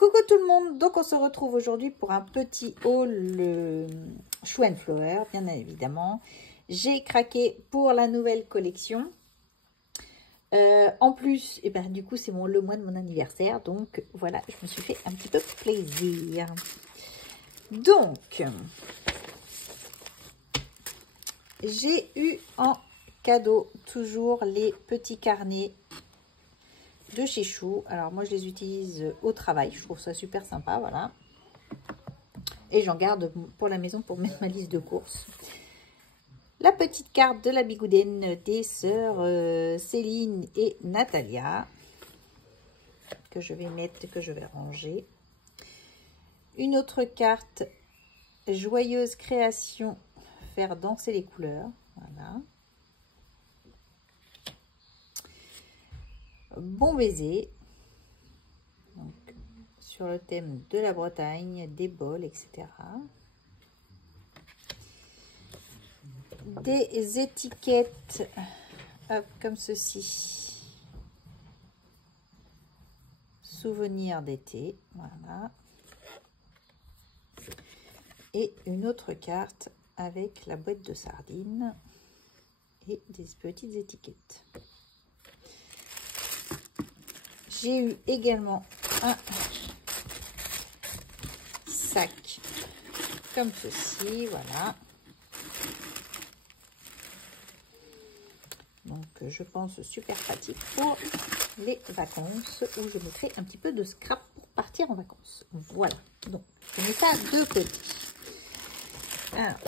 Coucou tout le monde, donc on se retrouve aujourd'hui pour un petit haul Shoe and Flower, bien évidemment. J'ai craqué pour la nouvelle collection. En plus, et ben, du coup c'est le mois de mon anniversaire, donc voilà, je me suis fait un petit peu plaisir. Donc, j'ai eu en cadeau toujours les petits carnets de chez Chou. Alors moi je les utilise au travail, je trouve ça super sympa, voilà. Et j'en garde pour la maison pour mettre ma liste de courses. La petite carte de la Bigoudaine des sœurs Céline et Natalia, que je vais mettre, que je vais ranger. Une autre carte, joyeuse création, faire danser les couleurs, voilà. Bon baiser, donc, sur le thème de la Bretagne, des bols, etc. Des étiquettes, hop, comme ceci. Souvenirs d'été, voilà. Et une autre carte avec la boîte de sardines et des petites étiquettes. J'ai eu également un sac comme ceci, voilà. Donc je pense super pratique pour les vacances où je me fais un petit peu de scrap pour partir en vacances. Voilà, donc je mets ça de côté. Alors,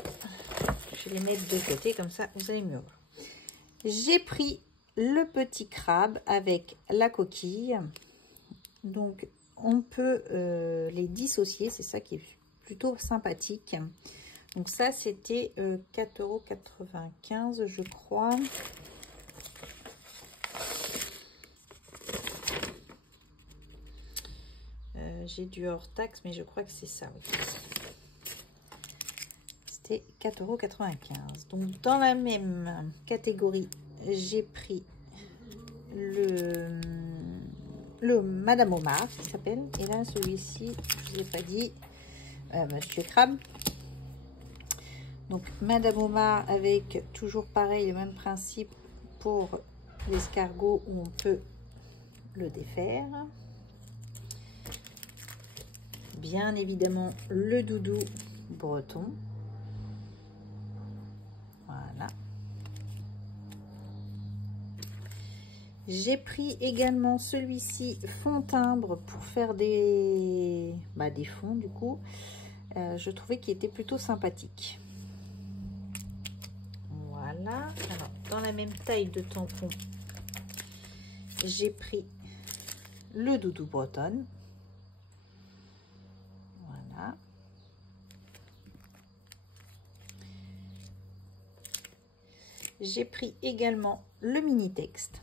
je vais les mettre de côté comme ça vous allez mieux voir. J'ai pris le petit crabe avec la coquille. Donc on peut les dissocier, c'est ça qui est plutôt sympathique. Donc ça c'était 4,95 € je crois. J'ai du hors taxe mais je crois que c'est ça, oui. C'était 4,95 €. Donc dans la même catégorie j'ai pris le Madame Omar qui s'appelle, et là celui-ci je vous ai pas dit, Monsieur Crabe. Donc Madame Omar avec toujours pareil le même principe pour l'escargot où on peut le défaire. Bien évidemment le doudou breton, voilà. J'ai pris également celui-ci fond timbre pour faire des fonds du coup. Je trouvais qu'il était plutôt sympathique. Voilà. Alors, dans la même taille de tampon, j'ai pris le doudou bretonne. Voilà. J'ai pris également le mini texte,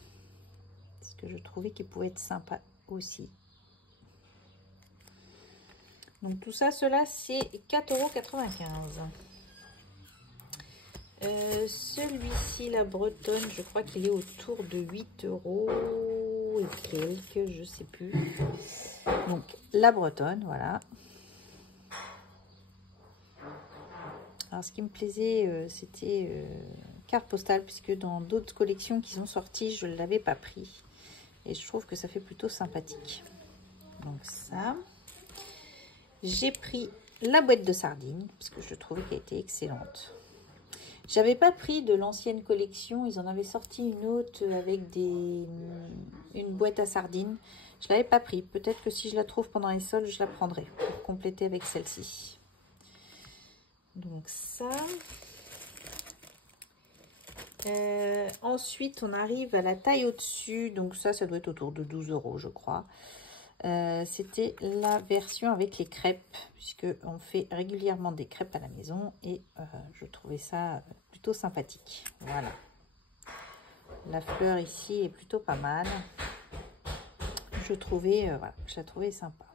parce que je trouvais qu'il pouvait être sympa aussi. Donc tout ça, cela c'est 4,95 €. Celui-ci, la bretonne, je crois qu'il est autour de 8 € et quelques, je sais plus. Donc la bretonne, voilà. Alors ce qui me plaisait, c'était carte postale, puisque dans d'autres collections qui sont sorties, je ne l'avais pas pris. Et je trouve que ça fait plutôt sympathique. Donc ça. J'ai pris la boîte de sardines, parce que je trouvais qu'elle était excellente. J'avais pas pris de l'ancienne collection, ils en avaient sorti une autre avec une boîte à sardines. Je l'avais pas pris. Peut-être que si je la trouve pendant les soldes, je la prendrai pour compléter avec celle-ci. Donc ça. Ensuite, on arrive à la taille au-dessus. Donc ça doit être autour de 12 € je crois. C'était la version avec les crêpes, puisque on fait régulièrement des crêpes à la maison et je trouvais ça plutôt sympathique. Voilà, la fleur ici est plutôt pas mal. Je trouvais voilà, je la trouvais sympa.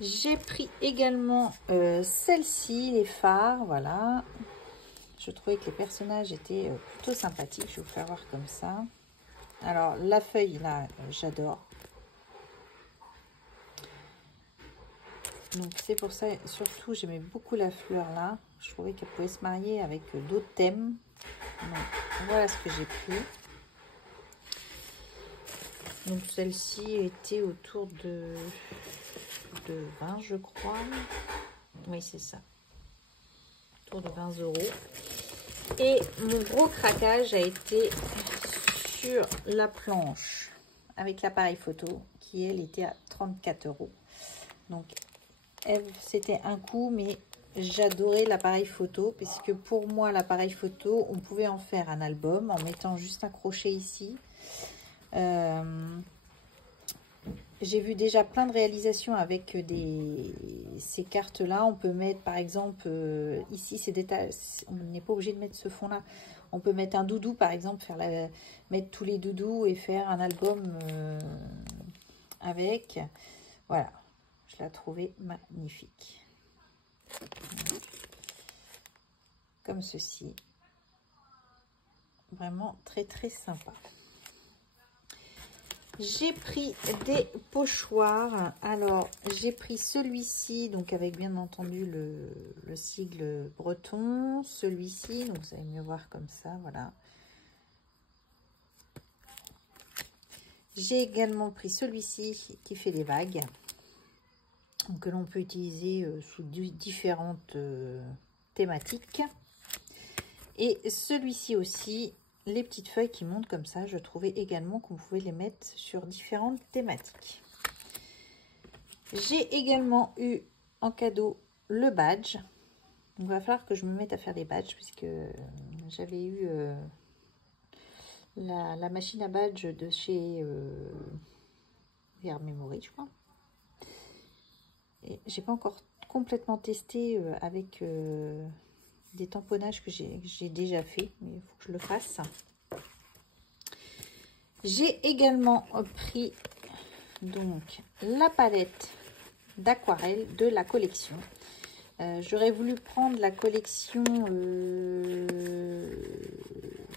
J'ai pris également celle-ci, les phares, voilà. Je trouvais que les personnages étaient plutôt sympathiques. Je vais vous faire voir comme ça. Alors, la feuille, là, j'adore. Donc, c'est pour ça, surtout, j'aimais beaucoup la fleur, là. Je trouvais qu'elle pouvait se marier avec d'autres thèmes. Donc, voilà ce que j'ai pris. Donc, celle-ci était autour de 20, je crois. Oui, c'est ça. Autour de 20 €. Et mon gros craquage a été sur la planche avec l'appareil photo qui, elle, était à 34 €. Donc, c'était un coup, mais j'adorais l'appareil photo puisque pour moi, l'appareil photo, on pouvait en faire un album en mettant juste un crochet ici. J'ai vu déjà plein de réalisations avec ces cartes-là. On peut mettre, par exemple, ici, ces détails. On n'est pas obligé de mettre ce fond-là. On peut mettre un doudou, par exemple, mettre tous les doudous et faire un album avec. Voilà, je la trouvais magnifique. Comme ceci. Vraiment très, très sympa. J'ai pris des pochoirs. Alors, j'ai pris celui-ci, donc avec bien entendu le sigle breton. Celui-ci, donc vous allez mieux voir comme ça, voilà. J'ai également pris celui-ci qui fait des vagues, que l'on peut utiliser sous différentes thématiques. Et celui-ci aussi. Les petites feuilles qui montent comme ça, je trouvais également qu'on pouvait les mettre sur différentes thématiques. J'ai également eu en cadeau le badge. Donc, il va falloir que je me mette à faire des badges puisque j'avais eu la machine à badge de chez VR Memory, je crois. Et j'ai pas encore complètement testé avec des tamponnages que j'ai déjà fait, mais il faut que je le fasse. J'ai également pris donc la palette d'aquarelle de la collection. J'aurais voulu prendre la collection,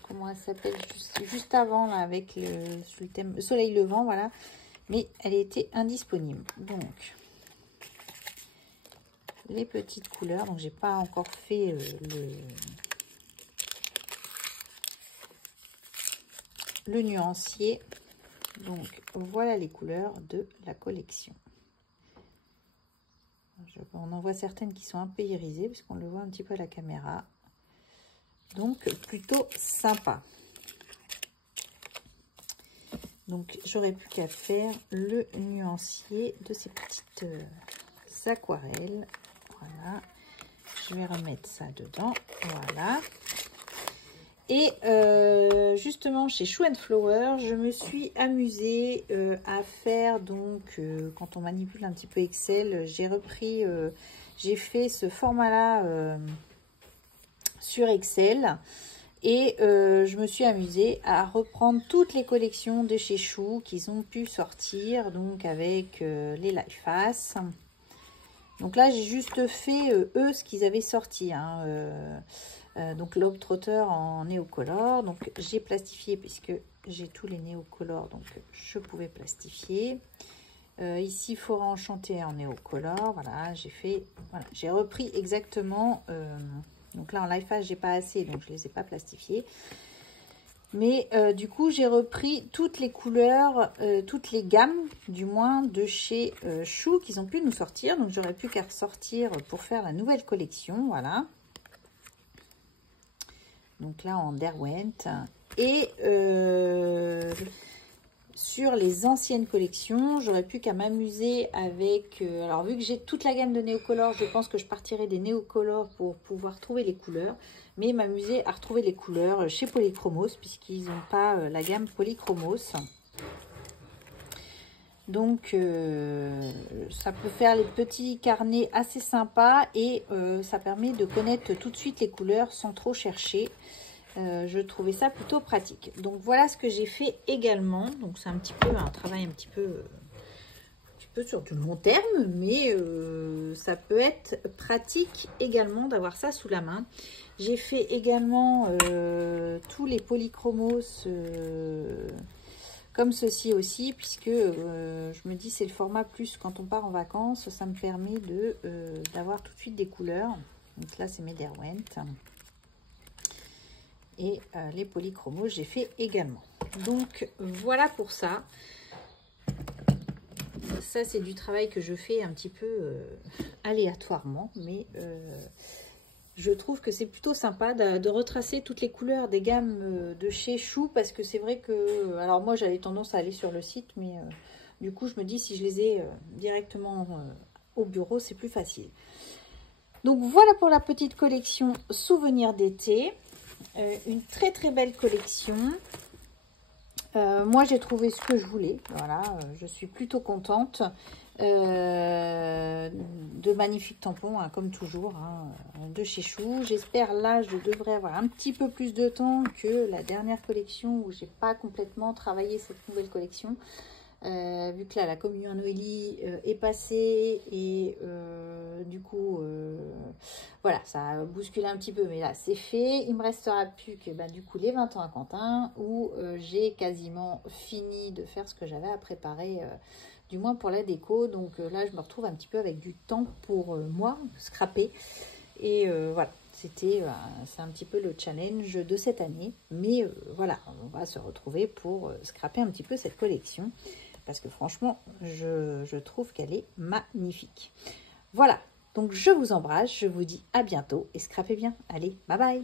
comment elle s'appelle, juste avant, là, avec sous le thème soleil levant, voilà, mais elle était indisponible. Donc, les petites couleurs, donc j'ai pas encore fait le nuancier. Donc voilà les couleurs de la collection. On en voit certaines qui sont un peu irisées puisqu'on le voit un petit peu à la caméra. Donc plutôt sympa. Donc j'aurais plus qu'à faire le nuancier de ces petites aquarelles. Voilà. Je vais remettre ça dedans. Voilà. Et justement chez Shoe & Flower, je me suis amusée à faire, donc quand on manipule un petit peu Excel, j'ai fait ce format-là sur Excel. Et je me suis amusée à reprendre toutes les collections de chez Chou qu'ils ont pu sortir, donc avec les LifeFast. Donc là, j'ai juste fait eux ce qu'ils avaient sorti, hein, donc Globe Trotter en néocolor. Donc j'ai plastifié puisque j'ai tous les néocolors, donc je pouvais plastifier. Ici, Forêt Enchantée en néocolor. Voilà, voilà, j'ai repris exactement. Donc là, en LifeFast, j'ai pas assez, donc je les ai pas plastifiés. Mais du coup, j'ai repris toutes les couleurs, toutes les gammes, du moins, de chez Chou qu'ils ont pu nous sortir. Donc, j'aurais plus qu'à ressortir pour faire la nouvelle collection. Voilà. Donc là, en Derwent. Et sur les anciennes collections, j'aurais plus qu'à m'amuser avec... alors, vu que j'ai toute la gamme de néocolores, je pense que je partirai des néocolores pour pouvoir trouver les couleurs. Mais m'amuser à retrouver les couleurs chez Polychromos, puisqu'ils n'ont pas la gamme Polychromos. Donc, ça peut faire les petits carnets assez sympas et ça permet de connaître tout de suite les couleurs sans trop chercher. Je trouvais ça plutôt pratique. Donc, voilà ce que j'ai fait également. Donc, c'est un petit peu un travail un petit peu sur du long terme, mais ça peut être pratique également d'avoir ça sous la main. J'ai fait également tous les Polychromos comme ceci aussi, puisque je me dis c'est le format plus quand on part en vacances, ça me permet d'avoir tout de suite des couleurs. Donc là c'est mes Derwent. Et les polychromos j'ai fait également. Donc voilà pour ça. Ça c'est du travail que je fais un petit peu aléatoirement, mais je trouve que c'est plutôt sympa de retracer toutes les couleurs des gammes de chez Chou, parce que c'est vrai que, alors moi j'avais tendance à aller sur le site, mais du coup je me dis si je les ai directement au bureau, c'est plus facile. Donc voilà pour la petite collection souvenirs d'été, une très très belle collection. Moi j'ai trouvé ce que je voulais, voilà, je suis plutôt contente. De magnifiques tampons, hein, comme toujours, hein, de chez Chou. J'espère là je devrais avoir un petit peu plus de temps que la dernière collection où j'ai pas complètement travaillé cette nouvelle collection, vu que là la communion à Noélie est passée et du coup voilà, ça a bousculé un petit peu, mais là c'est fait. Il me restera plus que du coup les 20 ans à Quentin, où j'ai quasiment fini de faire ce que j'avais à préparer, du moins pour la déco. Donc là je me retrouve un petit peu avec du temps pour moi scraper, et voilà, c'est un petit peu le challenge de cette année, mais voilà, on va se retrouver pour scraper un petit peu cette collection, parce que franchement je trouve qu'elle est magnifique. Voilà, donc je vous embrasse, je vous dis à bientôt et scrapez bien. Allez, bye bye.